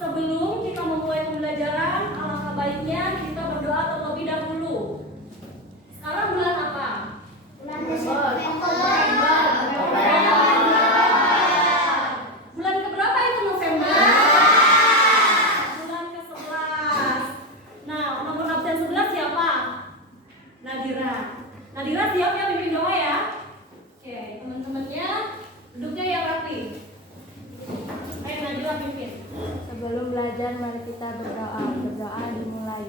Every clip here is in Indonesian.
Sebelum kita memulai pembelajaran, alangkah baiknya kita berdoa terlebih dahulu. Sekarang bulan apa? Bulan Oktober. Bulan keberapa itu November? Bulan ke-11. Nah, nomor absen 11 siapa? Nadira. Nadira siap ya pimpin doa ya? Oke, teman-temannya duduknya yang rapi. Ayo Nadira pimpin. Sebelum belajar mari kita berdoa. Berdoa dimulai.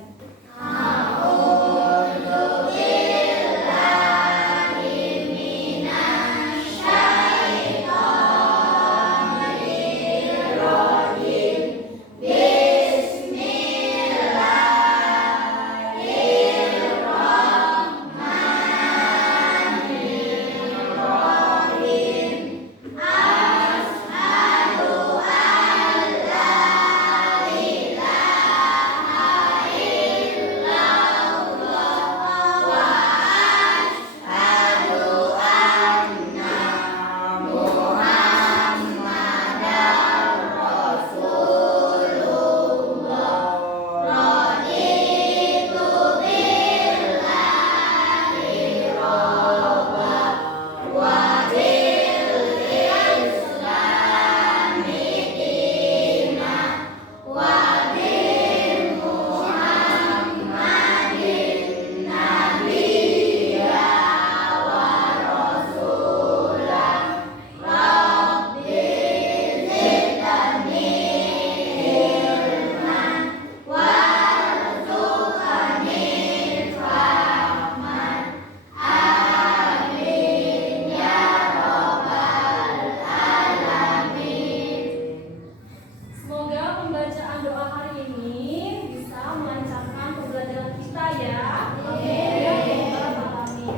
Semoga pembacaan doa hari ini bisa melancarkan pembelajaran kita ya. Amin ya rabbal alamin.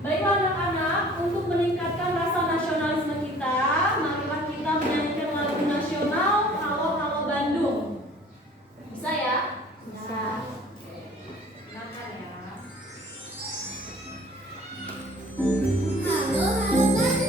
Baiklah anak-anak, untuk meningkatkan rasa nasionalisme kita, marilah kita menyanyikan lagu nasional Halo Halo Bandung. Bisa ya? Bisa. Silakan ya. Halo, halo Bandung.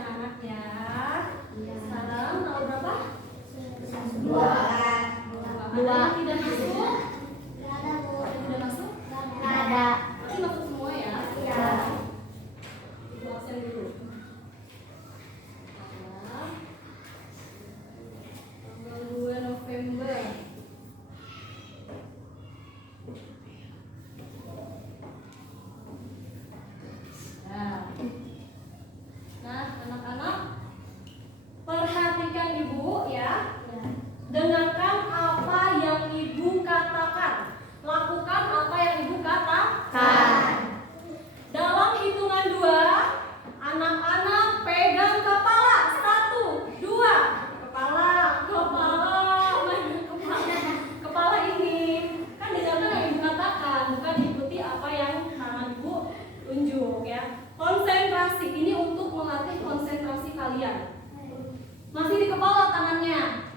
anak-anak ya. Sekarang tahu berapa? 2. Ada yang tidak masuk? Ada yang tidak masuk? Ada. Berarti masuk semua ya? Iya. Ibu absen dulu. Tanggal 2 November. Nah, anak-anak, perhatikan ibu ya. Dengarkan apa yang ibu katakan. Lakukan apa yang ibu katakan. Dalam hitungan 2, anak-anak pegang kepala. 1, 2. Kepala. Kepala ini. Kan dengarkan yang ibu katakan, bukan ikuti apa yang tangan ibu tunjuk ya. Konsentrasi ini untuk melatih konsentrasi kalian. Masih di kepala tangannya.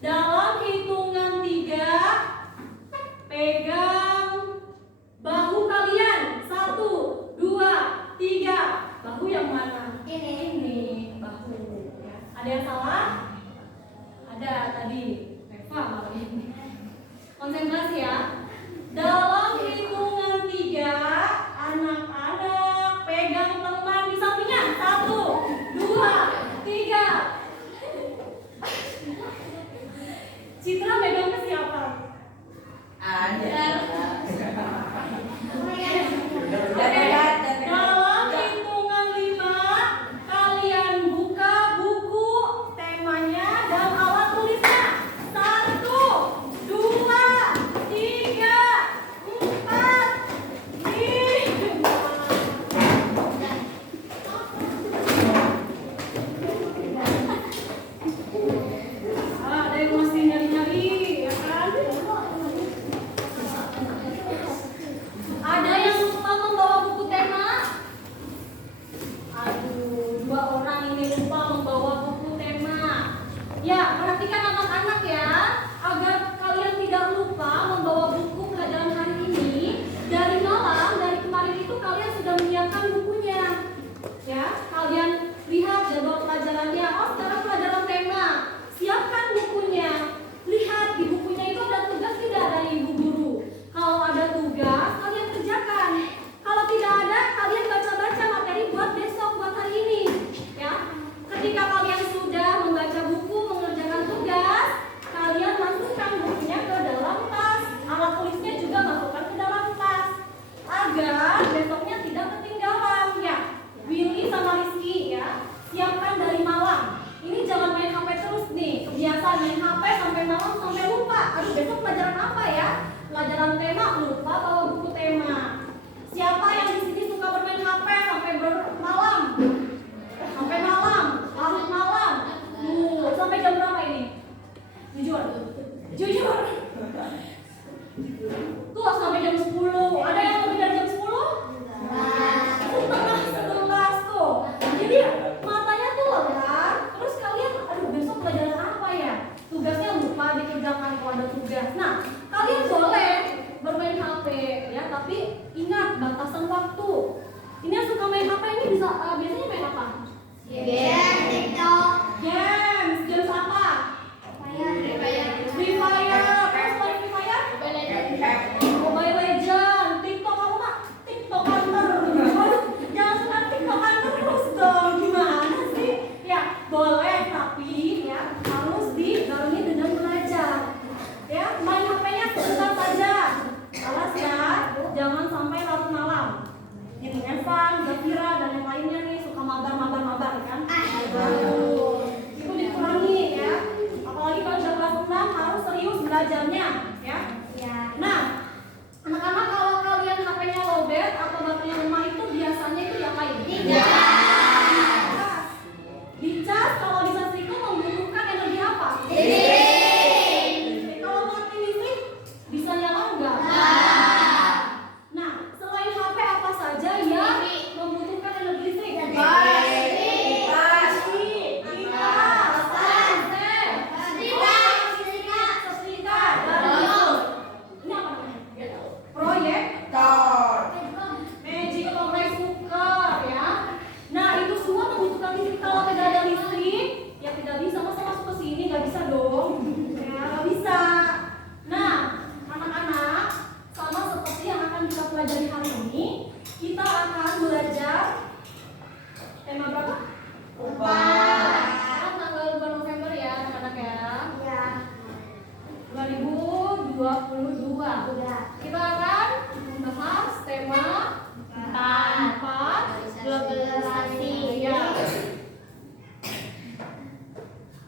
Dalam hitungan 3, pegang bahu kalian. 1, 2, 3. Bahu yang mana? Ini bahu ya. Ada yang salah? Ada tadi. Reva malah ini. Konsentrasi ya. Dalam hitungan 3, anak-anak pegang teman di sampingnya. 1, 2,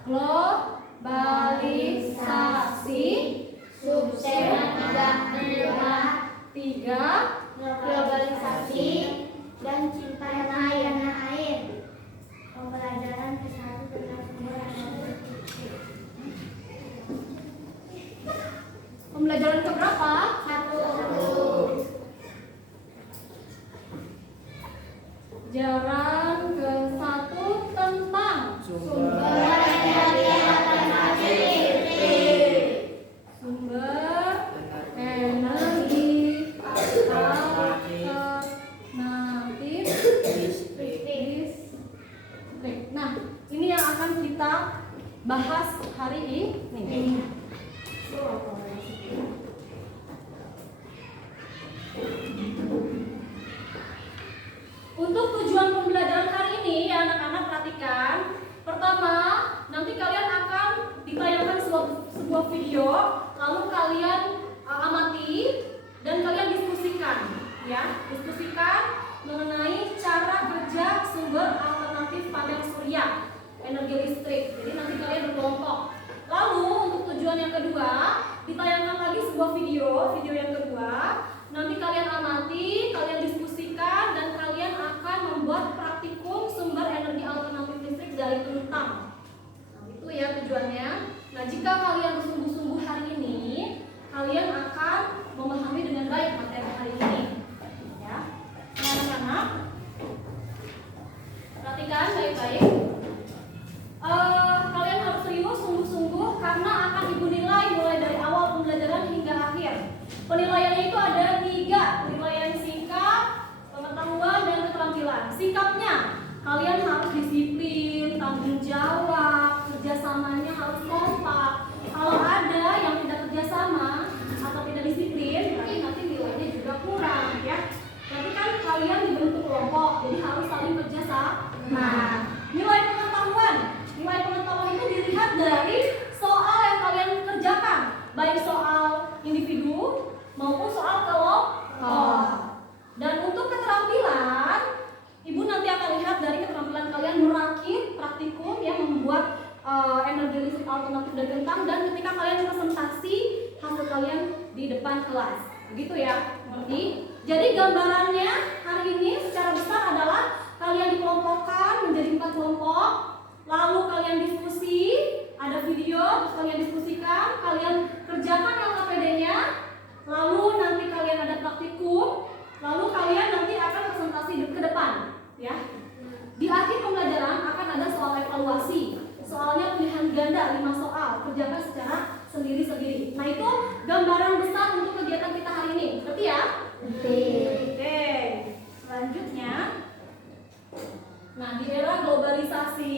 globalisasi, Subtema 3 globalisasi dan cinta tanah air. Pembelajaran ke-1 tentang sumber energi. Pembelajaran keberapa? 1. Pelajaran ke-1 tentang Sumber energi alternatif. sumber energi alternatif listrik. Nah, ini yang akan kita bahas hari ini. Untuk tujuan pembelajaran hari ini ya anak-anak perhatikan. Pertama, nanti kalian akan ditayangkan sebuah video, lalu kalian amati dan kalian diskusikan ya, diskusikan mengenai cara kerja sumber alternatif panel surya energi listrik. Jadi nanti kalian berkelompok. Lalu untuk tujuan yang kedua, ditayangkan lagi sebuah video yang kedua. Nanti kalian amati, kalian diskusikan, dan kalian akan membuat praktikum sumber energi alternatif listrik dari kentang. Nah, itu ya tujuannya. Nah, jika kalian bersungguh-sungguh hari ini, kalian akan memahami dengan baik materi hari ini. Ya, anak-anak, perhatikan baik-baik. Kalian harus serius, sungguh-sungguh, karena akan ibu nilai mulai dari awal pembelajaran hingga akhir. Penilaiannya itu ada 3, penilaian sikap, pengetahuan, dan keterampilan. Sikapnya, kalian harus disiplin, tanggung jawab, kerjasamanya harus kompak. Kalau ada yang tidak kerjasama atau tidak disiplin, berarti nanti nilainya juga kurang ya. Berarti kan kalian dibentuk kelompok, jadi harus saling kerjasama. Nilai pengetahuan itu dilihat dari soal yang kalian kerjakan, baik soal individu maupun soal kelompok. Dan untuk keterampilan, ibu nanti akan lihat dari keterampilan kalian merakit praktikum yang membuat energi listrik alternatif dari kentang, dan ketika kalian presentasi hasil kalian di depan kelas. Begitu ya, mengerti? Jadi gambarannya hari ini secara besar adalah kalian dikelompokkan menjadi 4 kelompok, lalu kalian diskusi, ada video, terus kalian diskusikan, kalian kerjakan LKPD-nya, lalu nanti kalian ada praktikum, lalu kalian nanti akan presentasi ke depan, ya. Di akhir pembelajaran akan ada soal evaluasi. Soalnya pilihan ganda 5 soal, kerjakan secara sendiri-sendiri. Nah, itu gambaran besar untuk kegiatan kita hari ini. Ngerti ya? Oke. Selanjutnya, nah, di era globalisasi,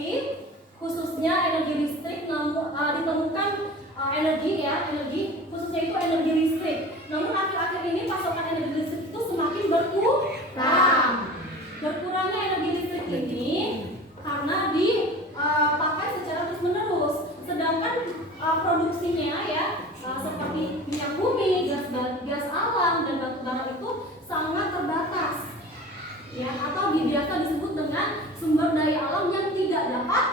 khususnya energi listrik ditemukan energi khususnya itu energi listrik. Namun akhir-akhir ini pasokan energi listrik itu semakin berkurang. Berkurangnya energi listrik ini karena dipakai secara terus-menerus. Sedangkan produksinya ya seperti minyak bumi, gas alam, dan batu bara itu sangat terbatas. Ya, atau biasa disebut dengan sumber daya alam yang tidak dapat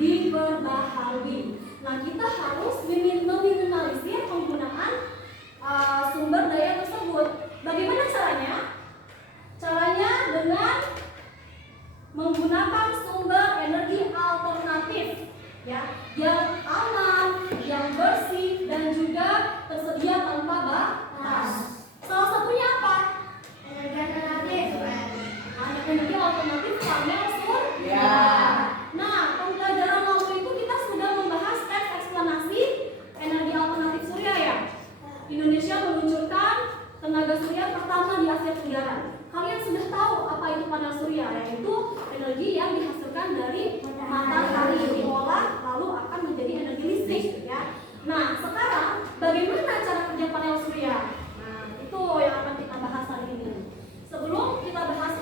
diperbaharui. Nah, kita harus meminimalisir penggunaan sumber daya tersebut. Bagaimana caranya? Caranya dengan menggunakan sumber energi alternatif, ya, yang aman, yang bersih, dan juga tersedia tanpa batas. Salah satunya apa? Energi alternatif. Energi alternatif panel surya. Nah, pembelajaran lalu itu kita sudah membahas teks eksplanasi energi alternatif surya ya. Indonesia meluncurkan tenaga surya pertama di Asia Tenggara. Kalian sudah tahu apa itu panel surya, yaitu energi yang dihasilkan dari matahari diolah lalu akan menjadi energi listrik ya. Nah, sekarang bagaimana cara kerja panel surya? Nah, itu yang akan kita bahas hari ini. Sebelum kita bahas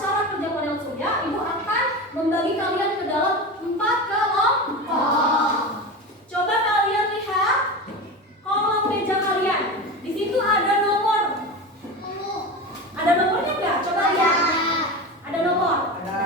cara kerja panel surya, ibu akan membagi kalian ke dalam 4 kelompok. Coba kalian lihat kolom meja kalian. Di situ ada nomor. Ada nomornya nggak? Coba lihat. Ada nomor. Ada.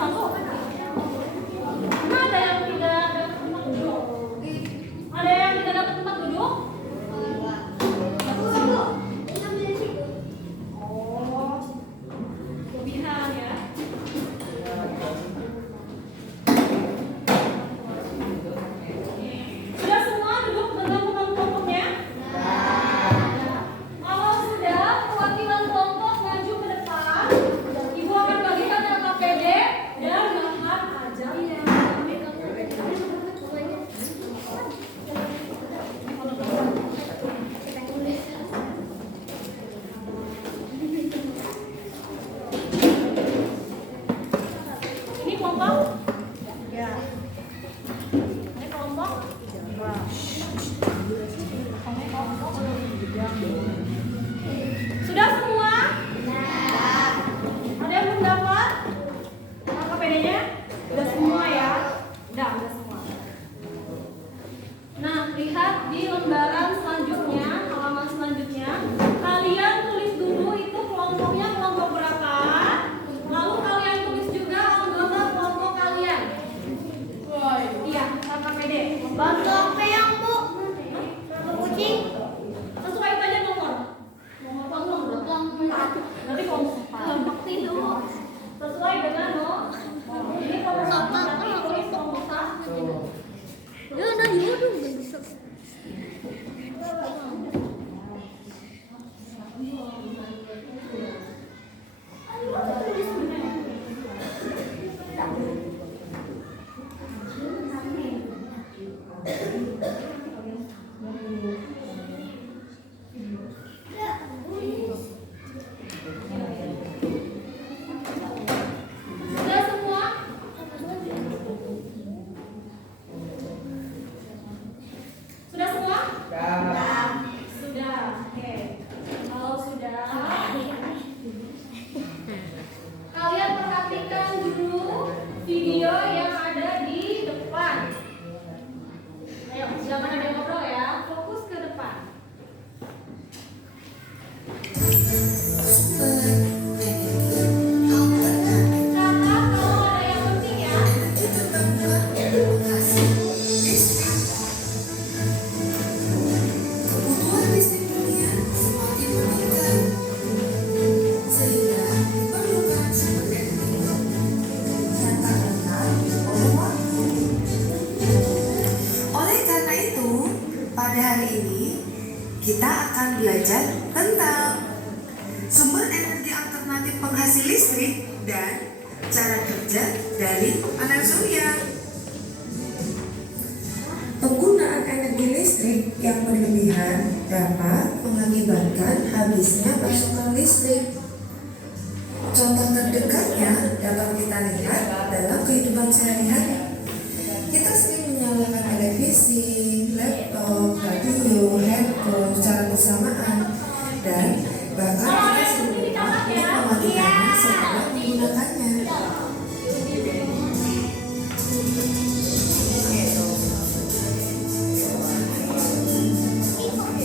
satu. Nah, ada yang tidak dapat tempat duduk. Ada yang tidak dapat tempat duduk? Oh, kelebihan ya. Sudah semua duduk dengan kelompok-kelompoknya? Kalau sudah, perwakilan kelompok maju ke depan. Ibu akan bagikan LKPD dan bahan ajarnya. Ini kelompok? Ya. Ini kelompok? Sudah semua? Ada yang belum dapat? LKPD-nya? Sudah semua ya? Udah semua. Nah, lihat di lembaran selanjutnya, halaman selanjutnya. Kalian tulis dulu itu kelompoknya kelompok berapa. Lalu kalian tulis juga anggota kelompok kalian. Iya, LKPD. Kelompok yang Bu. Kucing. Sesuai saja nomor. Nomor kelompok. Nanti kelompok Tidur. sesuai dengan nomor. Ini kelompok satu, nanti tulis kelompok satu. Ya udah iya dong nggak bisa. Sudah semua? Sudah semua? Sudah. Oke. Kalau sudah, kalian perhatikan dulu video yang ada di depan. Ayo, jangan ada yang ngobrol ya. Fokus ke depan. Catat kalau ada yang penting ya. Kebutuhan listrik dunia semakin meningkat, sehingga diperlukan sumber energi yang tak kenal oleh waktu. Oleh karena itu, pada hari ini kita akan belajar tentang sumber energi alternatif penghasil listrik dan cara kerja dari panel surya. Penggunaan energi listrik yang berlebihan dapat mengakibatkan habisnya pasokan listrik. Contoh terdekatnya dapat kita lihat dalam kehidupan sehari-hari. Kita sering menyalakan televisi, laptop, radio, handphone secara bersamaan, dan bahkan kita sering lupa untuk mematikannya setelah menggunakannya.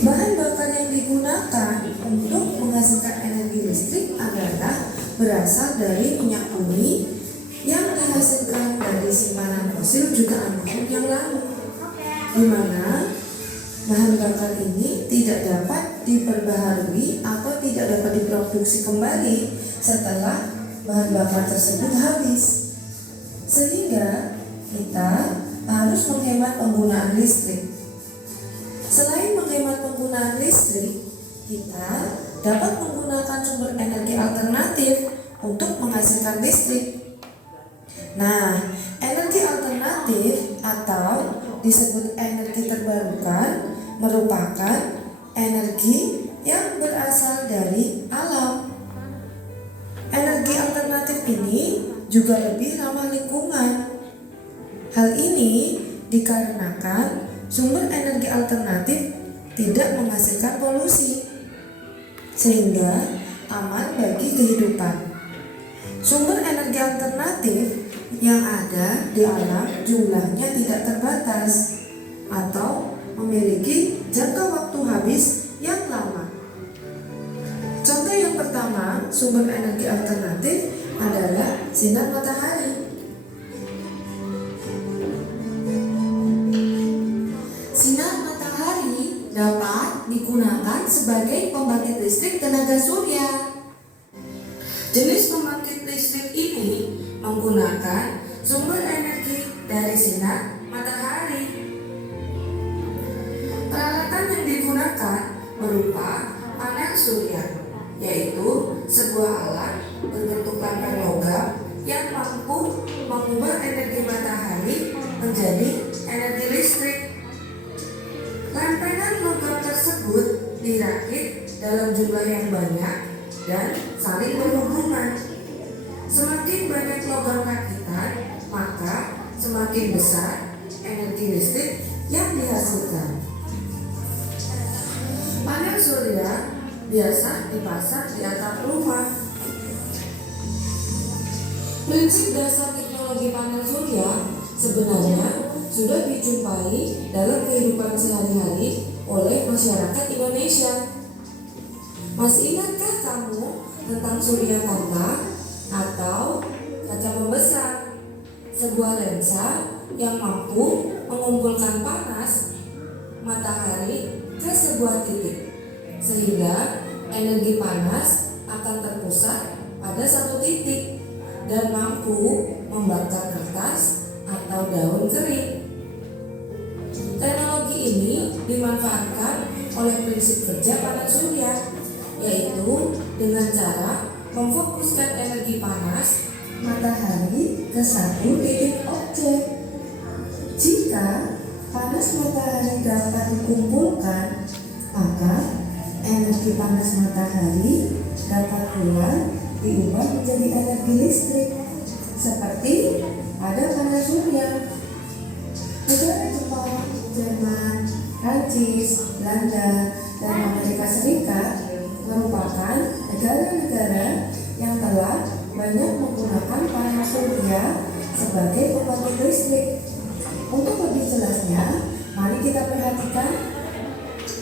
Bahan bakar yang digunakan untuk menghasilkan energi listrik adalah berasal dari minyak bumi yang dihasilkan dari simpanan fosil jutaan tahun yang lalu, di mana bahan bakar ini tidak dapat diperbaharui atau tidak dapat diproduksi kembali setelah bahan bakar tersebut habis, sehingga kita harus menghemat penggunaan listrik. Selain menghemat penggunaan listrik, kita dapat menggunakan sumber energi alternatif untuk menghasilkan listrik. Nah, energi alternatif atau disebut energi terbarukan merupakan energi yang berasal dari alam. Energi alternatif ini juga lebih ramah lingkungan. Hal ini dikarenakan sumber energi alternatif tidak menghasilkan polusi, sehingga aman bagi kehidupan. Sumber energi alternatif yang ada di alam jumlahnya tidak terbatas atau memiliki jangka waktu habis yang lama. Contoh yang pertama, sumber energi alternatif adalah sinar matahari. digunakan sebagai pembangkit listrik tenaga surya. Jenis pembangkit listrik ini menggunakan sumber energi dari sinar matahari. Peralatan yang digunakan berupa panel surya, yaitu sebuah alat berbentuk lampion logam yang mampu mengubah energi matahari menjadi energi listrik. Lempengan logam tersebut dirakit dalam jumlah yang banyak dan saling berhubungan. Semakin banyak logam rakitan, maka semakin besar energi listrik yang dihasilkan. Panel surya biasa dipasang di atap rumah. Prinsip dasar teknologi panel surya sebenarnya sudah dijumpai dalam kehidupan sehari-hari oleh masyarakat Indonesia. Masih ingatkah kamu tentang surya kaca atau kaca pembesar? Sebuah lensa yang mampu mengumpulkan panas matahari ke sebuah titik, sehingga energi panas akan terpusat pada satu titik dan mampu membakar kertas atau daun kering. Teknologi ini dimanfaatkan oleh prinsip kerja panel surya, yaitu dengan cara memfokuskan energi panas matahari ke satu titik objek. Jika panas matahari dapat dikumpulkan, maka energi panas matahari dapat pula diubah menjadi energi listrik, seperti pada panel surya. Negara Jepang, Jerman, Prancis, Belanda, dan Amerika Serikat merupakan negara-negara yang telah banyak menggunakan panel surya sebagai pembangkit listrik. Untuk lebih jelasnya, mari kita perhatikan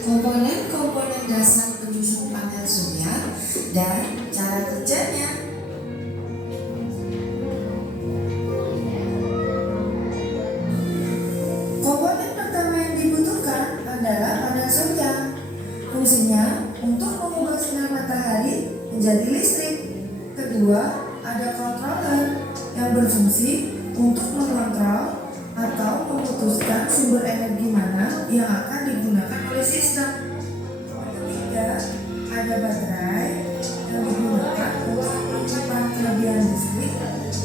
komponen-komponen dasar penyusun panel surya dan cara kerjanya. Komponen pertama yang dibutuhkan adalah panel surya. Fungsinya untuk mengubah sinar matahari menjadi listrik. Kedua, ada controller yang berfungsi untuk mengontrol atau memutuskan sumber energi mana yang akan digunakan oleh sistem. Ketiga, ada baterai yang digunakan untuk menyimpan kelebihan listrik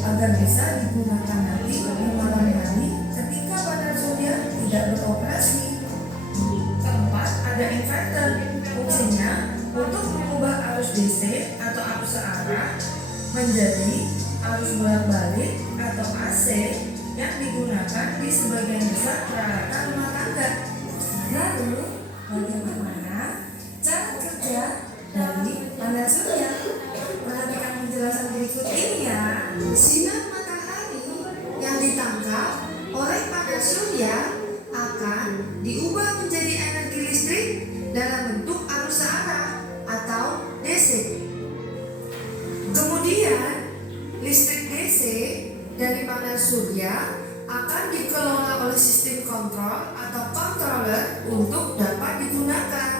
agar bisa digunakan nanti di malam hari ketika panel surya tidak beroperasi. Keempat, ada inverter. Fungsinya untuk mengubah arus DC atau arus searah menjadi arus bolak-balik atau AC yang digunakan di sebagian besar peralatan rumah tangga. Lalu, bagaimana cara kerja dari panel surya? Perhatikan penjelasan berikut ini ya. Sinar matahari yang ditangkap oleh panel surya akan diubah menjadi energi listrik dalam bentuk arus searah atau DC. Kemudian, listrik DC dari panel surya akan dikelola oleh sistem kontrol atau controller untuk dapat digunakan.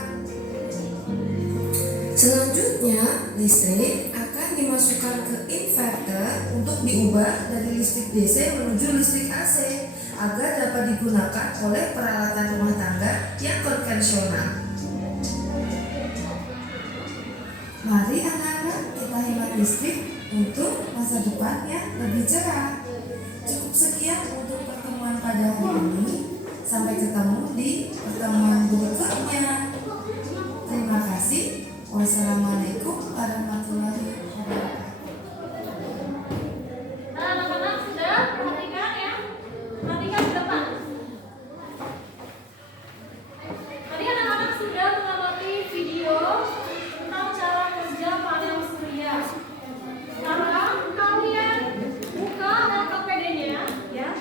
Selanjutnya, listrik akan dimasukkan ke inverter untuk diubah dari listrik DC menuju listrik AC agar dapat digunakan oleh peralatan rumah tangga yang konvensional. Mari anak-anak kita hemat listrik untuk masa depan yang lebih cerah. Cukup sekian untuk pertemuan pada hari ini. Sampai ketemu di pertemuan berikutnya. Terima kasih. Wassalamualaikum warahmatullahi wabarakatuh. Nah, anak-anak sudah perhatikan ya. Perhatikan ke depan. Tadi anak-anak sudah mengamati video tentang cara kerja panel surya. Sekarang kalian buka LKPD-nya ya.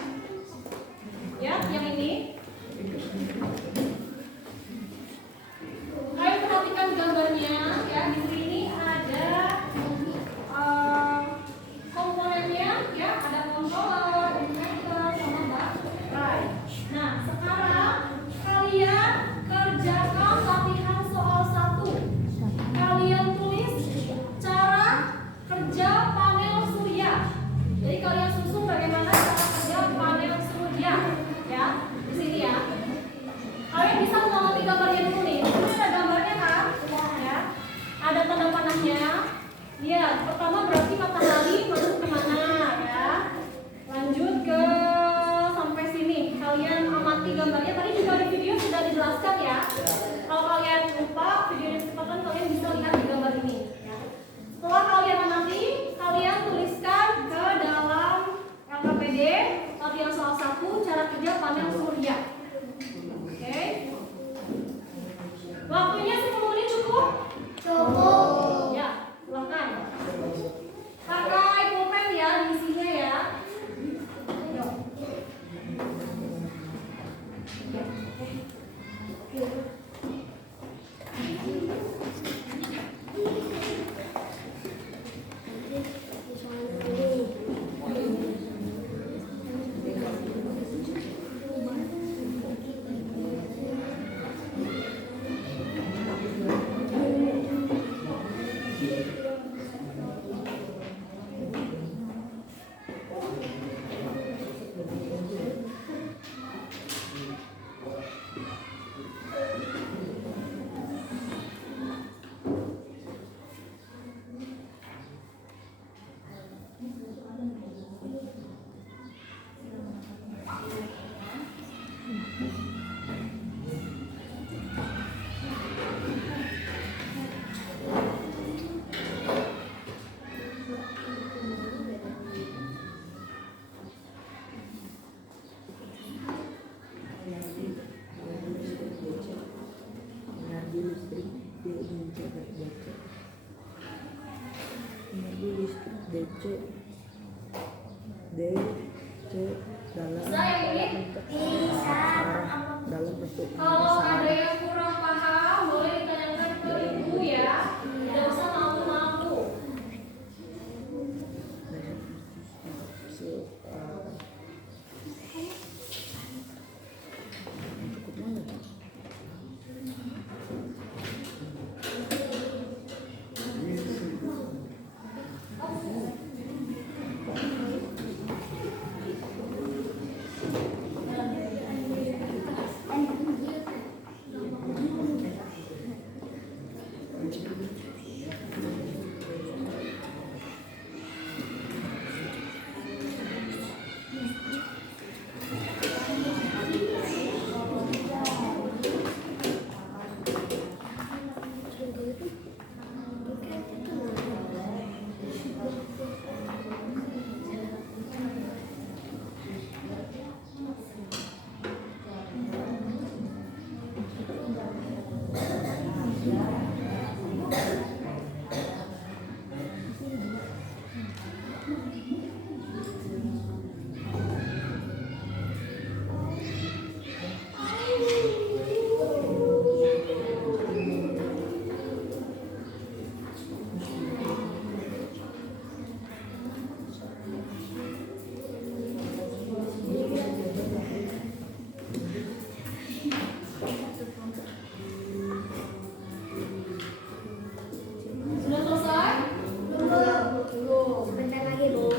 Ya, yang ini. Kalian perhatikan gambarnya ya di sini. kerja panel surya. Oke. Waktunya 10 menit cukup? Cukup. Ya, silakan. Pakai pulpen ya diisinya ya. Yuk. Energi listrik DC dalam Saya ini dalam bentuk kalau ada yang kurang paham boleh ditanyakan ke ibu ya. Tidak usah malu-malu. Sudah selesai? Belum. Sebentar lagi, Bu.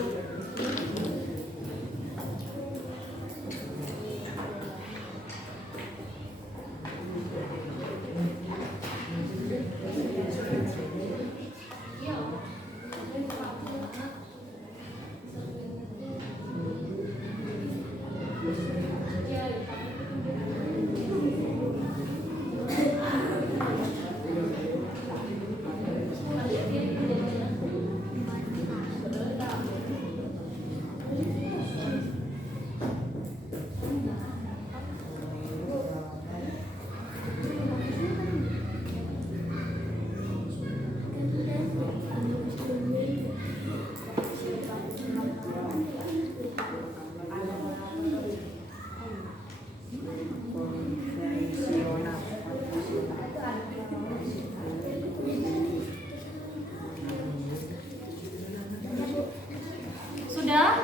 Sudah?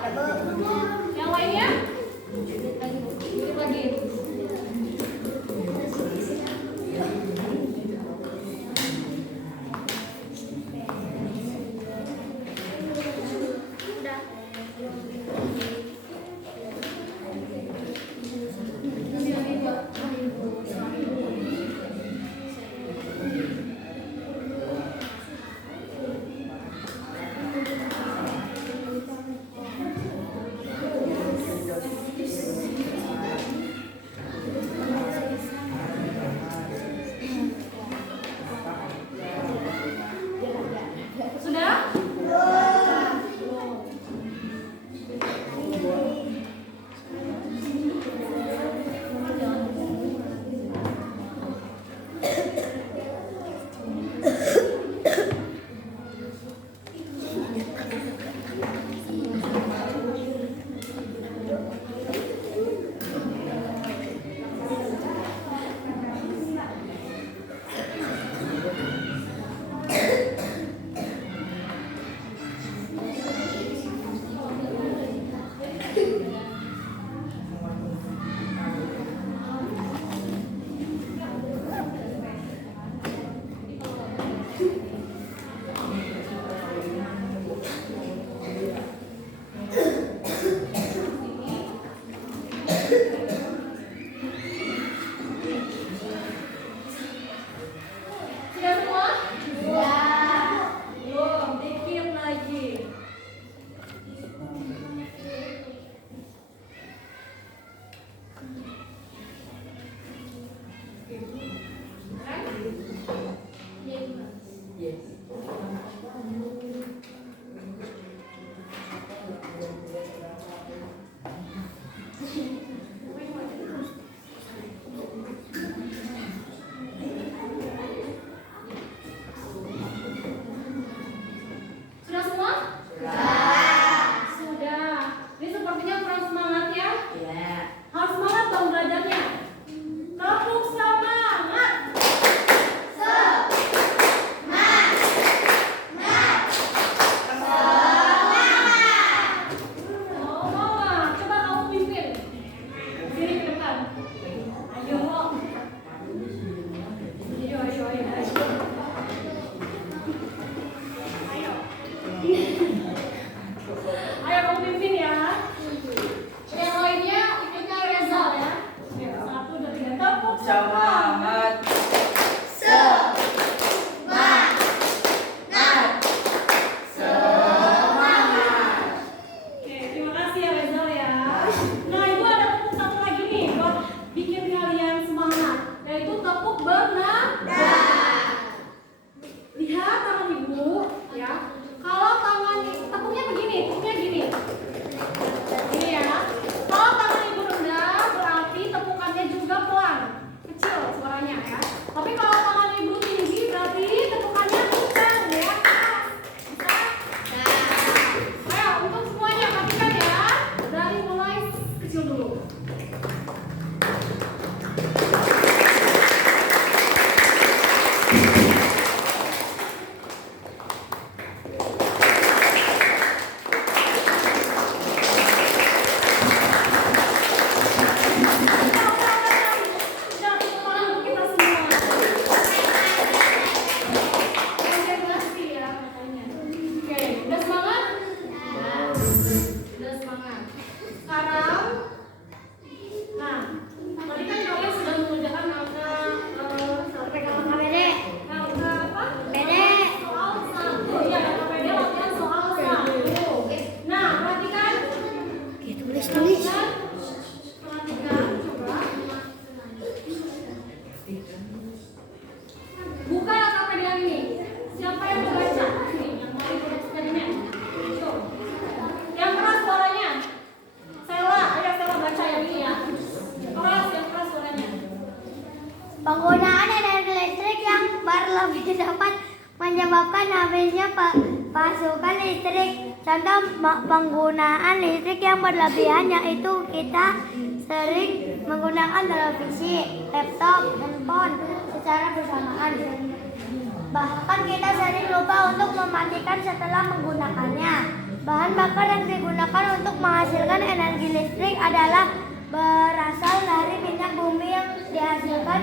Yang lainnya? Dikit lagi. Sekarang, nah, tadi kan kalian sudah mengerjakan angka KPD. angka apa? PD. Soal 1. Ya, KPD latihan soal 1. Nah, perhatikan. Tulis. Perhatikan, coba. Buka KPD yang ini. Siapa yang mau baca? Ini, yang paling eksperimen. Yuk. Yang keras suaranya. Sela, ayo Sela baca yang ini ya. Yang keras suaranya. Penggunaan energi listrik yang berlebih dapat menyebabkan habisnya pasokan listrik. Contoh penggunaan listrik yang berlebihan yaitu kita sering menggunakan televisi, laptop, handphone secara bersamaan. Bahkan kita sering lupa untuk mematikan setelah menggunakannya. Bahan bakar yang digunakan untuk menghasilkan energi listrik adalah berasal dari minyak bumi yang dihasilkan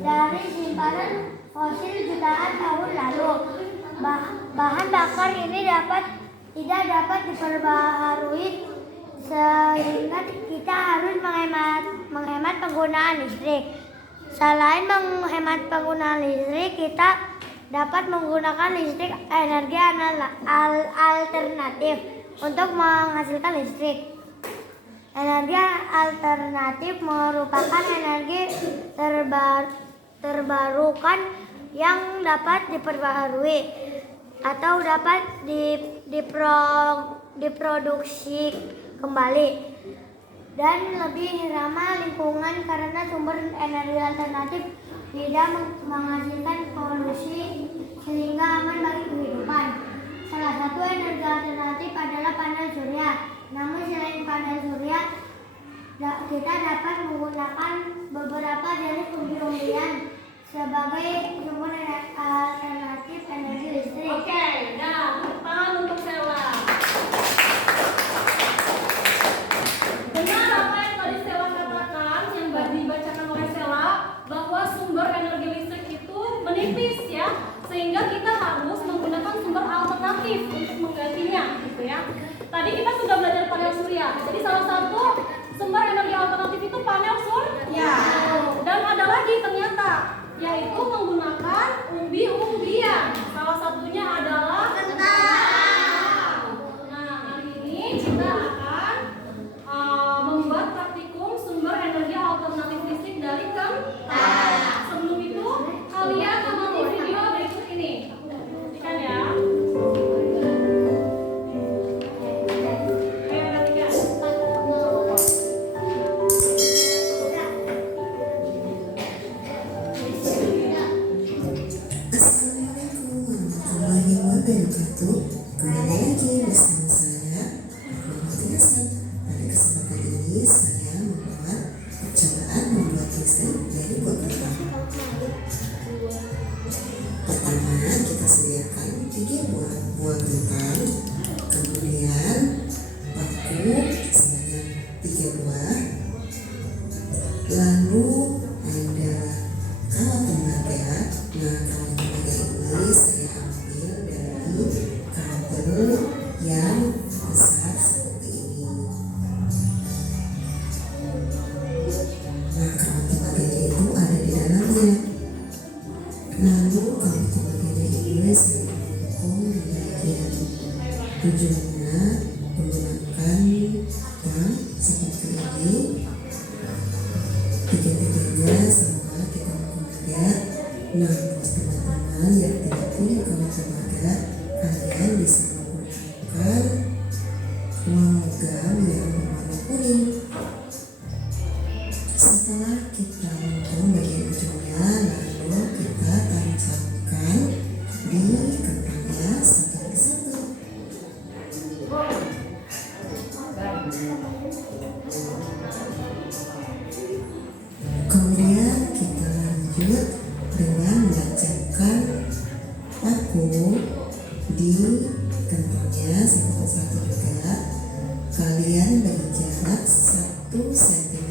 dari simpanan fosil jutaan tahun lalu. Bahan bakar ini tidak dapat diperbaharui sehingga kita harus menghemat penggunaan listrik. Selain menghemat penggunaan listrik, kita dapat menggunakan listrik energi alternatif untuk menghasilkan listrik. Energi alternatif merupakan energi terbarukan yang dapat diperbaharui atau dapat diproduksi kembali dan lebih ramah lingkungan karena sumber energi alternatif tidak menghasilkan polusi sehingga aman bagi kehidupan. Salah satu energi alternatif adalah panel surya. Namun selain panel surya, kita dapat menggunakan beberapa jenis umbi-umbian sebagai sumber alternatif energi listrik. Oke, nah, tepuk tangan untuk Sela. Benar apa yang tadi Sela katakan, yang dibacakan oleh Sela, bahwa sumber energi listrik itu menipis ya, sehingga kita harus menggunakan sumber alternatif untuk menggantinya, gitu ya. Tadi kita sudah belajar panel surya. Jadi salah satu sumber energi alternatif itu panel surya. Dan ada lagi ternyata, yaitu menggunakan umbi-umbian. Salah satunya adalah kentang. Nah, hari ini kita akan membuat praktikum sumber energi alternatif listrik dari kentang. Sebelum itu, kalian menonton video berikut ini. Perhatikan ya. Assalamualaikum warahmatullahi wabarakatuh. Kembali lagi bersama saya, Muhammad Yasin. Pada kesempatan ini saya membuat percobaan membuat listrik dari botol. Pertama, kita sediakan 3 buah kentang, kemudian paku sebanyak 3 buah, lalu ada kawat tembaga. Nah, kawat tembaga ini saya ambil dari kabel yang besar seperti ini. Nah, kawat tembaganya itu ada di dalamnya. Lalu kawat tembaganya ini saya potong di bagian. Tujuannya menggunakan tang seperti ini. Tiga-tiganya sama kita menggunakan. Nah, buat teman-teman yang tidak punya kawat tembaga, kalian bisa menggunakan uang logam yang berwarna kuning. Setelah kita potong bagian ujungnya, lalu kita tancapkan di kentangnya satu persatu. Kemudian kita lanjut dengan menancapkan paku di kentangnya satu persatu juga. Kalian beri jarak 1 cm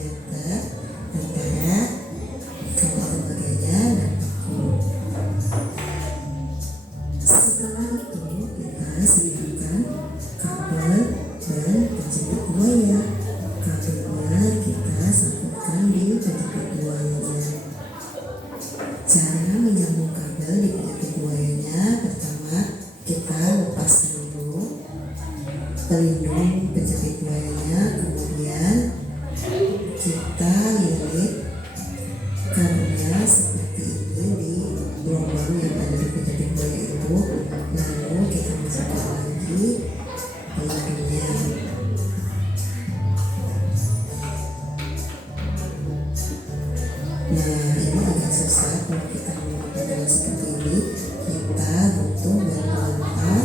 antara kawat tembaganya dan paku. Setelah itu kita sediakan kabel dan penjepit buaya. Nah, ini agak susah kalau kita menggunakan seperti ini. Kita butuh bantuan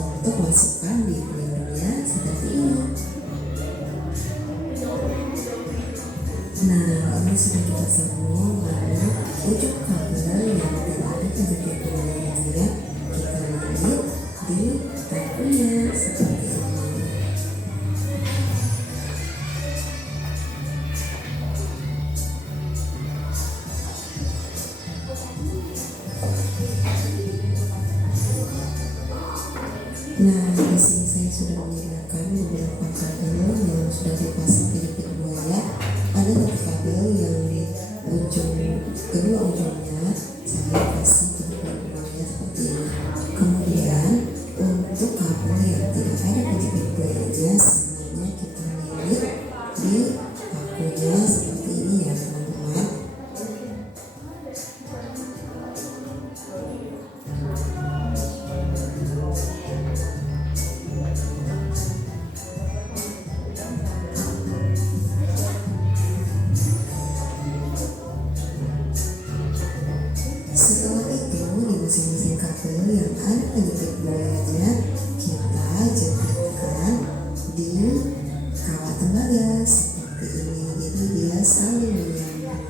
untuk masukkan di pelindungnya seperti ini. Nah, ini sudah kita sambung, lalu ujung kabel yang tidak ada penyakit buayanya kita lilit di pakunya seperti ini. Nah, di sini saya sudah menyediakan beberapa kabel yang sudah dipasang di bibit buaya. Ada satu kabel yang di kedua ujungnya saya kasih ke bibit buaya seperti ini. Kemudian untuk kabel yang tidak ada bibit buayanya, semuanya kita lilit di pakunya seperti ini ya teman-teman. Setelah itu di masing-masing kabel yang ada penyebab buayanya kita jepitkan di kawat tembaga seperti ini, jadi dia saling menyambung.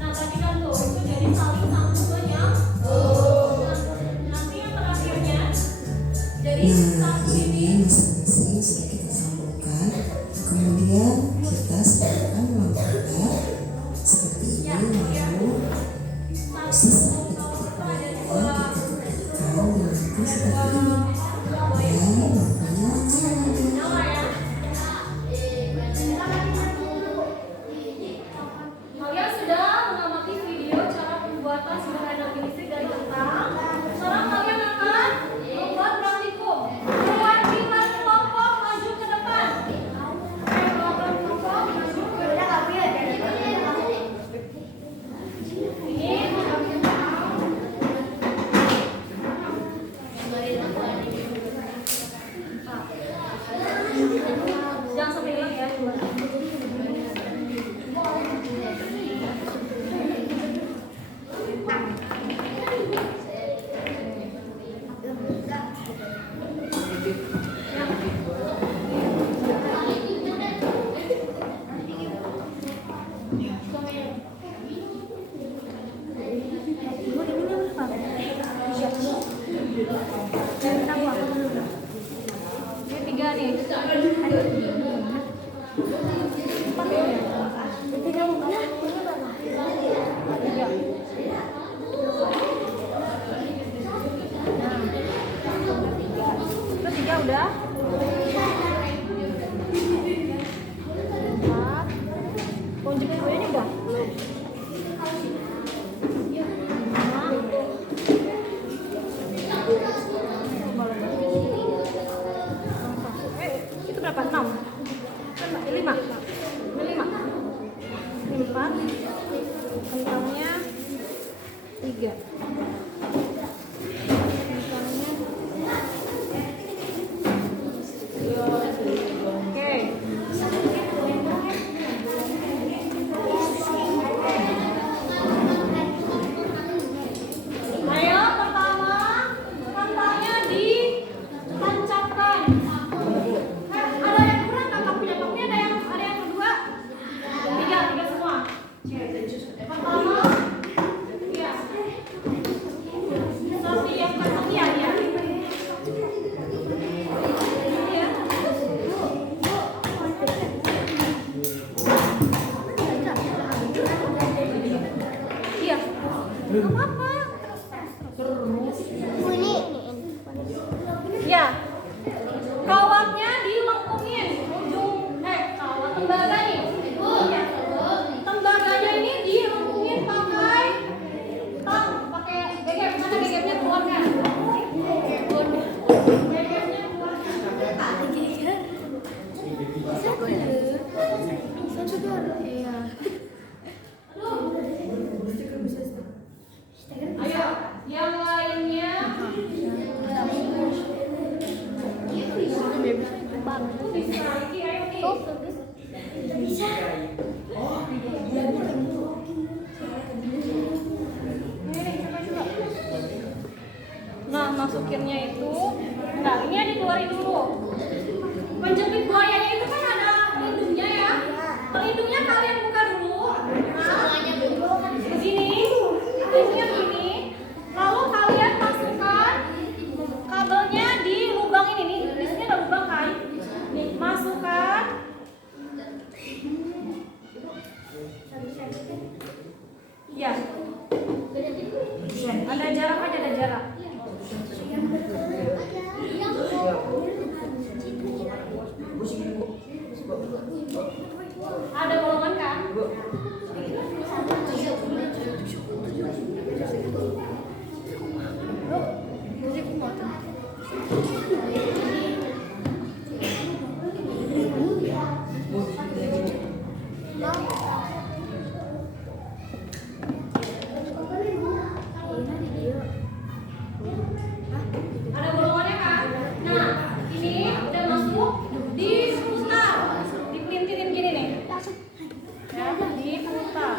Nah, tadi kan tuh itu jadi saling sambung menyambung. Nanti yang terakhirnya jadi Nah, satu ini ini. masing-masing sudah kita sambungkan. Kemudian kita sediakan lampu LED seperti ini, lalu sisa titik buaya kita dudukkan di lampu seperti ini. Dan lampunya nyala. Kalian sudah mengamati video cara pembuatan sumber energi listrik dari kentang. Sekarang kalian akan membuat praktikum. Kewajiban kelompok maju ke depan. Kelompok maju ke depan. Ini jangan sampai hilang ya. Ini tiga nih. Terus tiga udah. Empat. Kunci keduanya udah. Itu berapa? 6? 5? 5? 4. Kentangnya 3. Kentangnya Bisa, Iki, ayo nih. Nah, masukinnya itu, nah ini dikeluarin dulu. Penjepit buayanya itu kan ada pelindungnya ya. Pelindungnya kalian buka dulu. Nah, begini, pelindungnya begini. Lalu kalian masukkan kabelnya di lubang ini nih. Di sini ada lubang kan? Nih, masukkan. Ya. Ada jarak aja, ada jarak. Ada bolongan kan? Ada bolongannya kan? Nah, ini udah masuk, diputar, dipelintirin gini nih. Ya, diputar.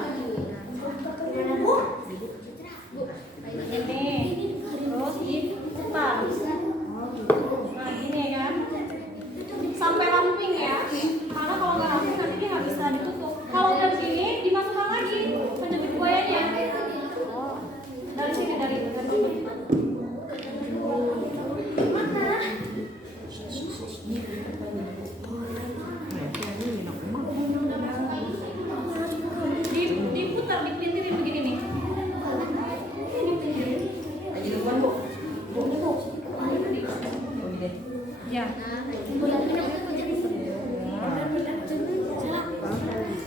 Ini, terus diputar. Nah, gini kan? Sampai ramping ya. Karena kalau nggak ramping nanti dia nggak bisa ditutup. Kalau udah begini, dimasukkan lagi penjepit buayanya. Dari sini, dari sini. Diputar, dipintirin begini nih. Ya.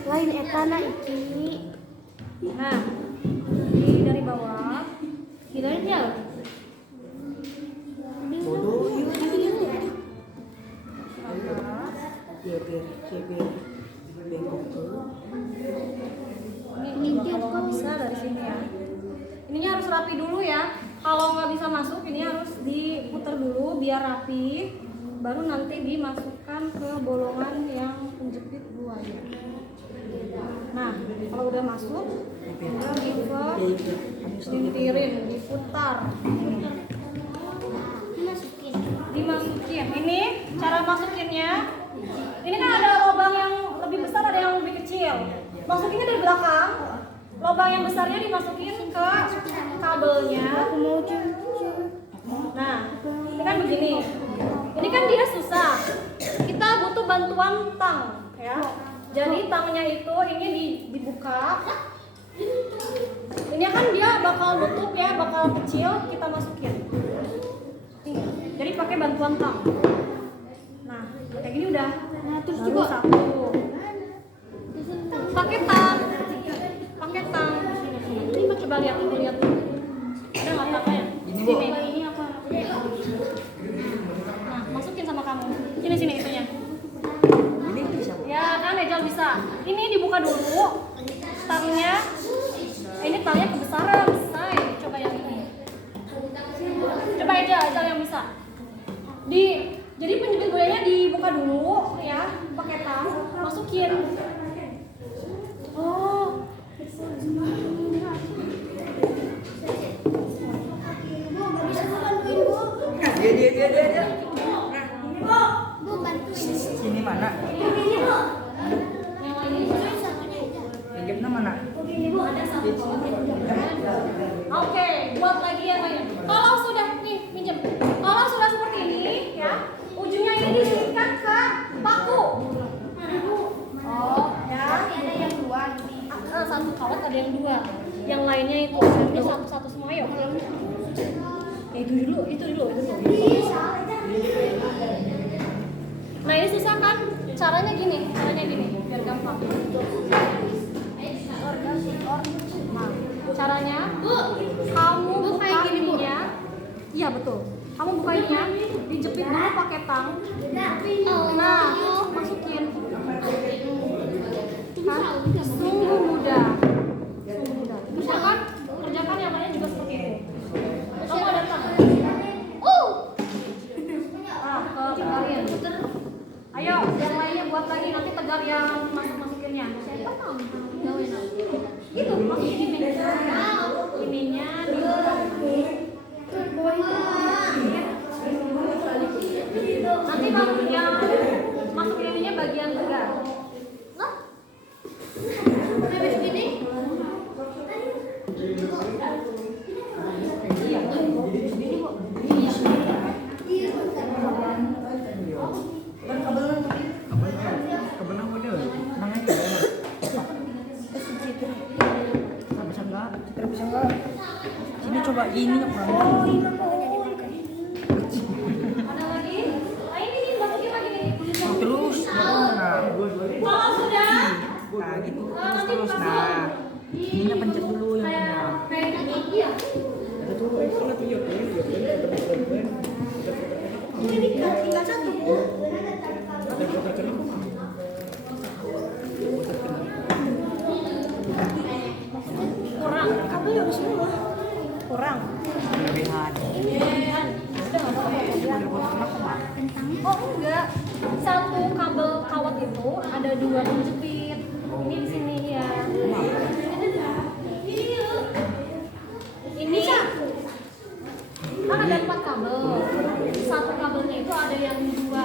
Lain etana iki. Nah, ini dari bawah. Kirain ya. Bodoh, ya biar bengkok tuh. Ini kalau nggak bisa dari sini ya. Ininya harus rapi dulu ya. Kalau nggak bisa masuk, ini harus diputar dulu biar rapi. Baru nanti dimasukkan ke bolongan yang penjepit buaya. Nah, kalau udah masuk, udah dipelintirin, diputar. Dimasukin. Ini cara masukinnya. Ini kan ada lubang yang lebih besar, ada yang lebih kecil. Masukinnya dari belakang. Lubang yang besarnya dimasukin ke kabelnya. Nah, ini kan begini. Ini kan dia susah. Kita butuh bantuan tang, ya. Jadi tangnya itu ini dibuka. Ini kan dia bakal nutup ya, bakal kecil. Kita masukin. Jadi pakai bantuan tang. Nah, kayak gini udah. Nah, terus juga satu. Pakai tang. Pakai tang. Ini coba lihat. Ada nggak tangnya? Sini. Ini apa? Nah, masukin sama kamu. Sini itunya. Ini bisa. Ya kan, Ejal bisa. Ini dibuka dulu. Tangnya. Ini tangnya kebesaran, say. Coba yang ini. Coba Ejal yang bisa. Jadi penjepit buayanya dibuka dulu ya, pakai tang, masukin. Oh. Dia. Bu, bantu ini. Sini mana? Yang lain Pinjamnya mana? Oke, buat lagi yang lain. Kalau sudah nih minjem. Kalau sudah seperti ini ya, ujungnya ini diikat ke paku. Oh, ya. Ada yang dua nih. Satu kawat ada yang dua. Yang lainnya itu ini satu semua yuk. Itu dulu. Nah, ini susah kan? Caranya gini, biar gampang. Nah, caranya, kamu buka ininya. Iya betul. Kamu buka ininya, dijepit dulu pakai tang. Nah, masukin. Kan? Sungguh mudah. Bisa kan? Kerjakan yang lain juga seperti itu. Kamu ada tang? Nah, ke kalian. ntar yang masukinnya. Siapa tahu? Gawain aku. Itu masukin ininya di nanti yang masukin ininya bagian tegar. Nah, habis ini Kebenar udah. Tenang aja. Bisa enggak? Citra bisa enggak? Sini coba ini nggak pernah. ada lagi? Ah, ini masukin lagi nih. Terus. Nah, Kalau sudah, nah gitu. nanti Terus masuk. nah. Ininya pencet dulu yang Kayak punya. iya. Ini tinggal satu, Bu. Kurang. Kabel habis semua. Kurang. Kelebihan. Udah nggak apa-apa. Oh enggak, satu kabel kawat itu ada 2 penjepit. Ini di sini ya. Ini kan ada 4 kabel. Satu kabelnya itu ada yang dua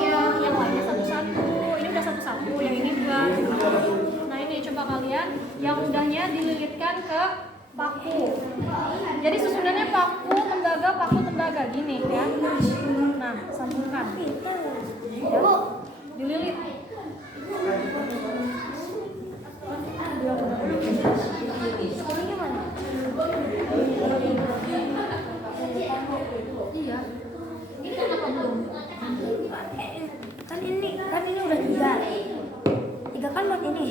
yang lainnya satu-satu. Ini udah satu-satu, yang ini 2. Nah ini coba kalian, yang udahnya dililitkan ke paku. Jadi susunannya paku tembaga gini ya. Nah, sambungkan. Ya, dililit. Sekolahnya mana? Iya. Ini kenapa belum? Kan ini udah 3 kan buat ini.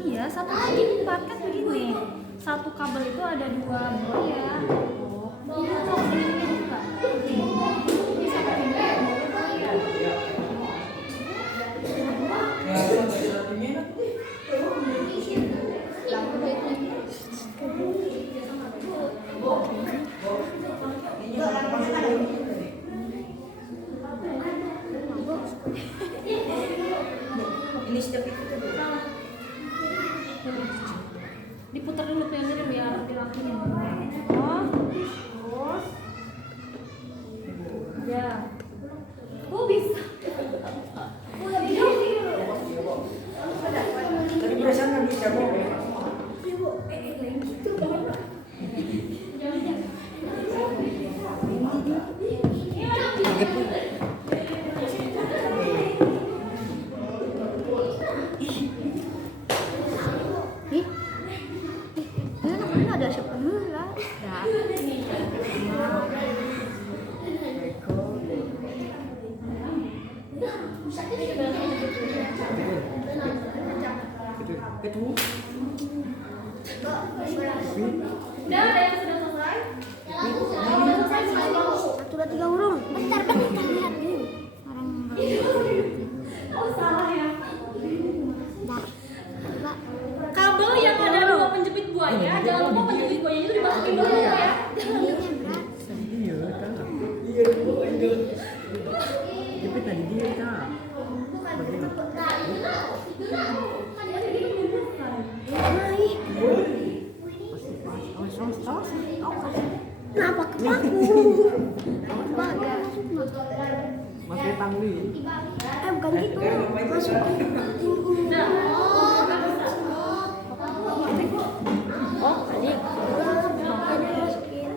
Iya, satu kali 4 kan begini. Satu kabel itu ada 2 buaya. Ini setiap itu tuh. Diputar dulu pengennya biar dirapiin. Oh, terus ya. Oh bisa. Udah bisa. Tapi perasaan nggak bisa kok. Ini ada siapa dulu lah? Itu. Udah ada yang sudah selesai? Sudah selesai semua. 1, 2, 3 huruf. Bentar lihat dulu. Oh salah ya. Mbak. Kabel yang ada 2 penjepit buaya, jangan lupa penjepit buayanya itu dimasukin dulu ya. Iya, tak. Iya, itu. Jepit tadi dia tak. Kenapa ke paku? Masih tangli. Bukan gitu. Masukin. Nah, Oh, tadi. Masukin.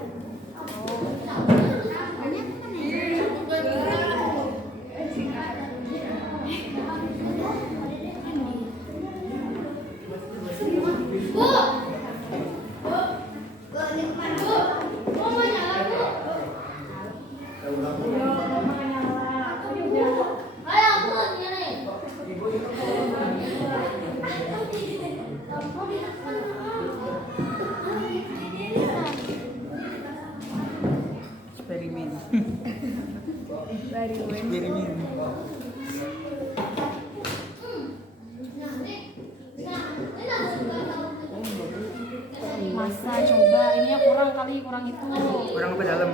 Eksperimen. Eksperimen. Eksperimen. masa coba ininya kurang kali, kurang itu. Kurang apa dalam?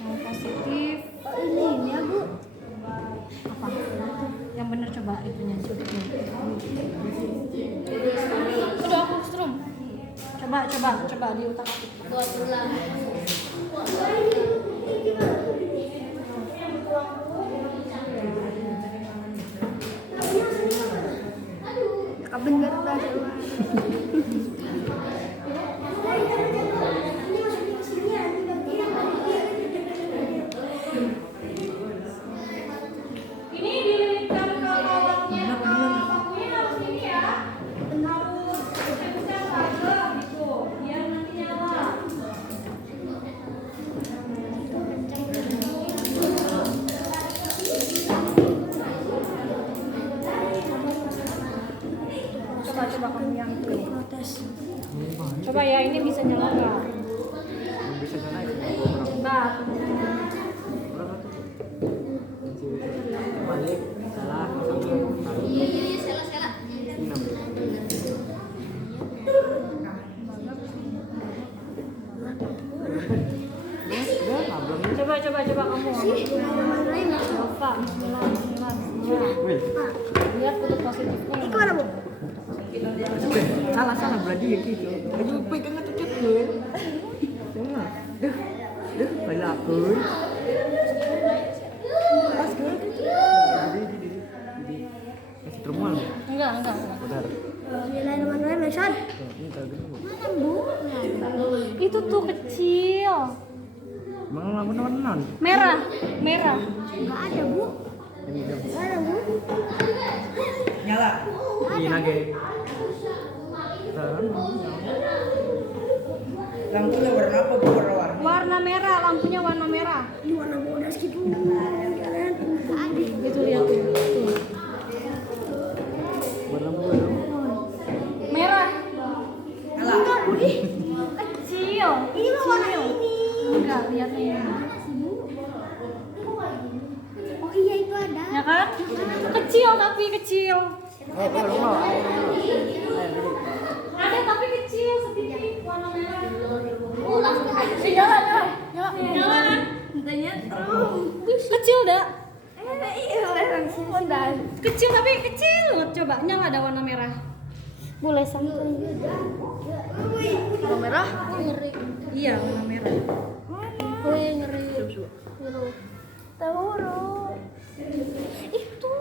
Yang positif. Ini ya, Bu. Apa? bener coba itunya sudutnya. Udah aku strum. Coba di otak aku. Buat ulang. Bener dah. Ini dililitkan ke kawatnya. Pakunya harus ini ya. Harus kencang ragam gitu. Biar nanti nyala. Coba kamu yang itu. Protes. Coba ya, ini bisa nyala nggak? Bisa nyala ya? Mbak. Balik, salah, sama. Iya, sela-sela. Coba kamu. Bapak, nyala. Lihat kutub positifnya. Itu mana, Bu? Salah berarti ya gitu. Ayo pegang atau cekel. Sama. Duh, balakun. Pas ke. Di. Masih termual. Enggak. Udah. Nilai Mason. Ini kagak. Mana, Bu? Itu tuh kecil. Bang non. Merah. Enggak ada, Bu. Enggak ada, Bu. Nyala. Ini lagi. Lampunya warna apa, Bu? Warna merah, lampunya warna merah. Ini warna bodas gitu. Kalian ada. Itu lihat tuh. Warna biru. Merah. Enggak, Bu. Kecil. Ini mah warna ini. Enggak, lihat nih. Oh iya itu ada. Ya kan? Kecil tapi kecil. Ada tapi kecil sedikit warna merah. Langsung aja. Nyala. Tanya kecil dah. Iya, langsung. Kecil tapi kecil. Coba nyala ada warna merah. Boleh santai. Warna merah. Ngeri. Iya, warna merah. Gue ngeri. Tahu. Itu.